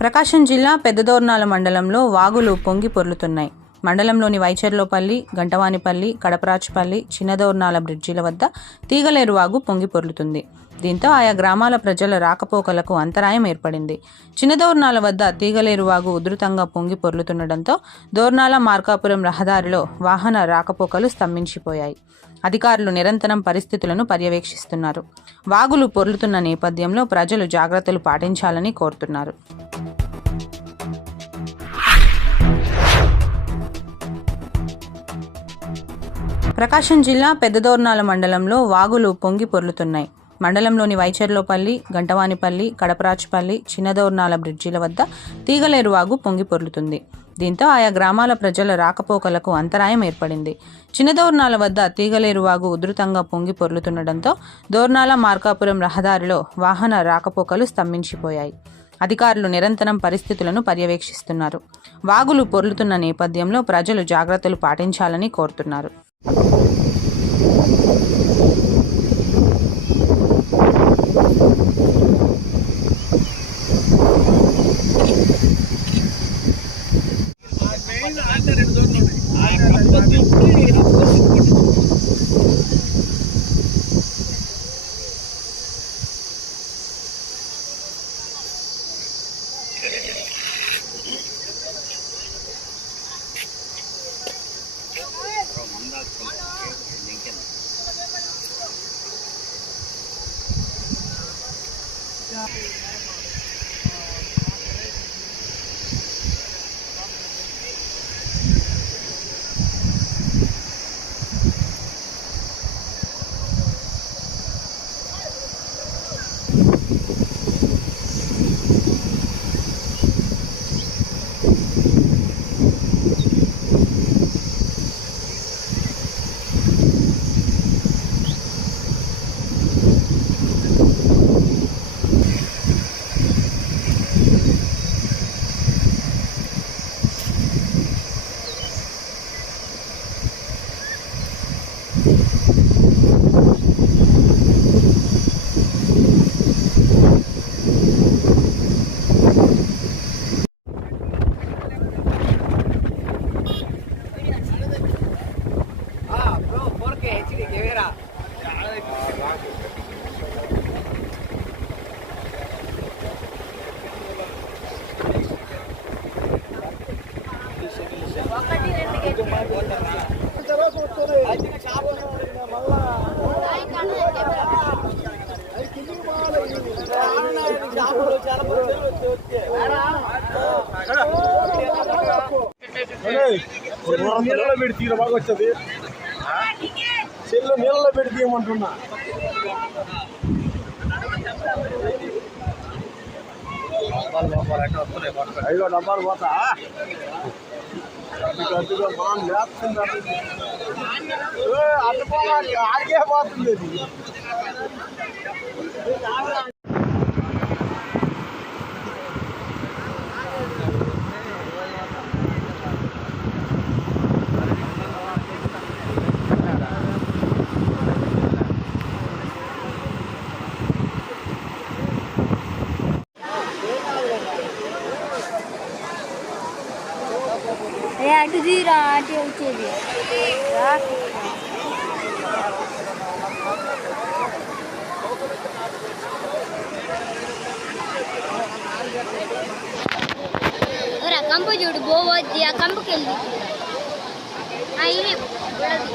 ప్రకాశం జిల్లా పెద్దదోర్నాల మండలంలో వాగులు పొంగి పొర్లుతున్నాయి. మండలంలోని వైచెర్లోపల్లి గంటవానిపల్లి కడపరాచుపల్లి చిన్నదోర్నాల బ్రిడ్జిల వద్ద తీగలేరు వాగు పొంగి పొర్లుతుంది. దీంతో ఆయా గ్రామాల ప్రజల రాకపోకలకు అంతరాయం ఏర్పడింది. చిన్నదోర్నాల వద్ద తీగలేరు వాగు ఉధృతంగా పొంగి పొర్లుతుండటంతో దోర్నాల మార్కాపురం రహదారిలో వాహన రాకపోకలు స్తంభించిపోయాయి. అధికారులు నిరంతరం పరిస్థితులను పర్యవేక్షిస్తున్నారు. వాగులు పొర్లుతున్న నేపథ్యంలో ప్రజలు జాగ్రత్తలు పాటించాలని కోరుతున్నారు. ప్రకాశం జిల్లా పెద్దదోర్నాల మండలంలో వాగులు పొంగి పొర్లుతున్నాయి. మండలంలోని వైచెర్లోపల్లి గంటవానిపల్లి కడపరాచుపల్లి చిన్నదోర్నాల బ్రిడ్జిల వద్ద తీగలేరు వాగు పొంగి పొర్లుతుంది. దీంతో ఆయా గ్రామాల ప్రజల రాకపోకలకు అంతరాయం ఏర్పడింది. చిన్నదోర్నాల వద్ద తీగలేరు వాగు ఉధృతంగా పొంగి పొర్లుతుండటంతో దోర్నాల మార్కాపురం రహదారిలో వాహన రాకపోకలు స్తంభించిపోయాయి. అధికారులు నిరంతరం పరిస్థితులను పర్యవేక్షిస్తున్నారు. వాగులు పొర్లుతున్న నేపథ్యంలో ప్రజలు జాగ్రత్తలు పాటించాలని కోరుతున్నారు. Yeah. ఒకటి రెండు గంటలు నీళ్ళలో పెట్టి తీర బాగా వచ్చేది చెల్లు నీళ్ళలో పెట్టి తీయమంటున్నా ఐదో డబ్బాలు పోతా మీకు అడ్డుగా మనం లేపుతుంటారు అడ్డు ఆగే పోతుంది అది అటు తీరా అటు వచ్చేది రా. ఒరే, ఆ కంప చూడు పోవద్ది ఆ కంపకి వెళ్ళి ఇదే. చూడదు.